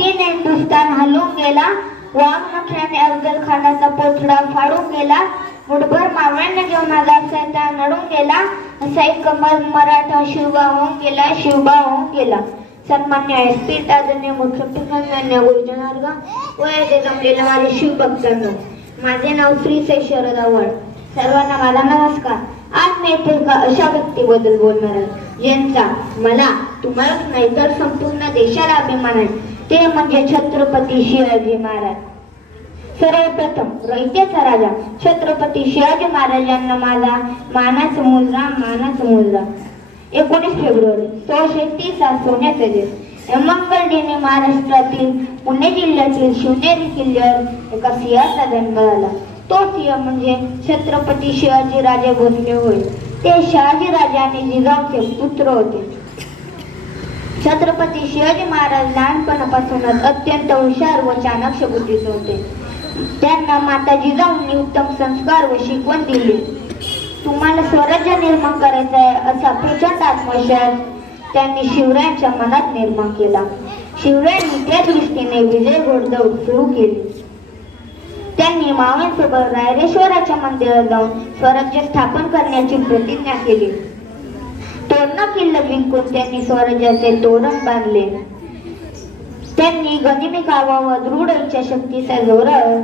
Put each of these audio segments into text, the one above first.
हत्तीने दुष्टान हलून गेला. वाघ अफजल खानाचा पोथडा फाडून गेला. मुठभर मावळ्यांना घेऊन आला सैता नडून गेला. असा एक कमल मराठा शिवबा होऊन गेला शिवबा होऊन गेला. सन्मान्य व्यासपीठ आदरणीय मुख्यमंत्री गुरुजन वर्ग व येथे जमलेले माझे शिवभक्तांनो माझे नाव श्री से शरद आवड सर्वांना माझा नमस्कार. आज मी येथे एका अशा व्यक्तीबद्दल बोलणार आहे ज्यांचा मला तुम्हालाच नाही तर संपूर्ण देशाला अभिमान आहे. ते म्हणजे छत्रपती शिवाजी महाराज. सर्वप्रथम रयतेचा राजा छत्रपती शिवाजी महाराजांना माझा मानाचा मुलगा मानाचा मुलगा. एकोणीस फेब्रुवारी सोळाशे तीस हा सोन्याचा दिवस मंगल दिने महाराष्ट्रातील पुणे जिल्ह्यातील शिवनेरी किल्ल्यावर एका सिंहाचा जन्म झाला. तो सिंह म्हणजे छत्रपती शिवाजी राजे भोसले होय. ते शहाजी राजा आणि जिजाऊचे पुत्र होते. छत्रपती शिवाजी महाराज लहानपणापासूनच अत्यंत हुशार व चाणक्य बुद्धीचे होते. त्यांना माता जिजाऊंनी उत्तम संस्कार व शिकवण दिली. तुम्हाला स्वराज्य निर्माण करायचं आहे असा प्रचंड आत्मविश्वास त्यांनी शिवरायांच्या मनात निर्माण केला. शिवरायांनी त्या दृष्टीने विजय घोडदौड सुरू केली. त्यांनी मावळ्यांसोबत रायरेश्वराच्या मंदिरात जाऊन स्वराज्य स्थापन करण्याची प्रतिज्ञा केली. तोरणा किल्ला जिंकून त्यांनी स्वराज्याचे तोरण बांधले. त्यांनी गनिमी गावावर दृढ दृढ इच्छाशक्तीच्या जोरावर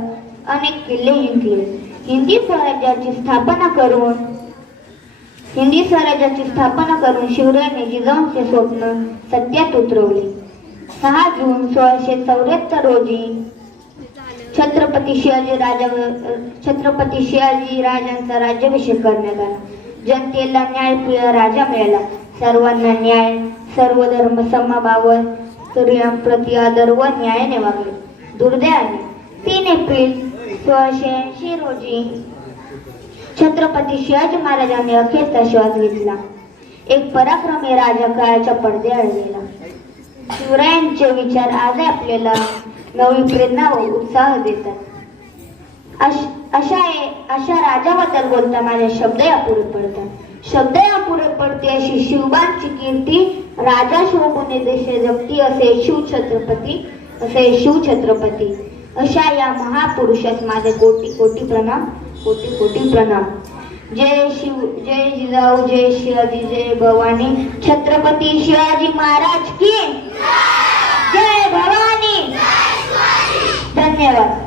अनेक किल्ले जिंकले हिंदी स्वराज्याची स्थापना करून हिंदी स्वराज्याची स्थापना करून शिवरायांनी जिजाऊंचे स्वप्न सत्यात उतरवले. सहा जून सोळाशे चौऱ्याहत्तर रोजी छत्रपती शिवाजी राजा छत्रपती शिवाजी राजांचा राज्याभिषेक करण्यात आला. जनतेला न्यायप्रिय राजा मिळाला. सर्वांना न्याय सर्व धर्म समभाव स्त्रियांप्रती आदर व न्यायाने वागले. दुर्दैवाने तीन एप्रिल सोळाशे ऐंशी रोजी छत्रपती शिवाजी महाराजांनी अखेरचा श्वास घेतला. एक पराक्रमी राजा काळाच्या पडद्याआड गेला. शिवरायांचे विचार आज आपल्याला नवी प्रेरणा व उत्साह देतात. अशा अशा राजाबद्दल बोलता माझे शब्द अपुरे पडतात. शब्द अपुरे पडते अशी शिवबांची कीर्ती राजा शोभूने देशे जगती असे शिवछत्रपती असे शिवछत्रपती. अशा या महापुरुषास माझे कोटी कोटी प्रणाम कोटी कोटी प्रणाम. जय शिव जय जिजाऊ जय शिवाजी जय भवानी. छत्रपती शिवाजी महाराज की जय भवानी. धन्यवाद.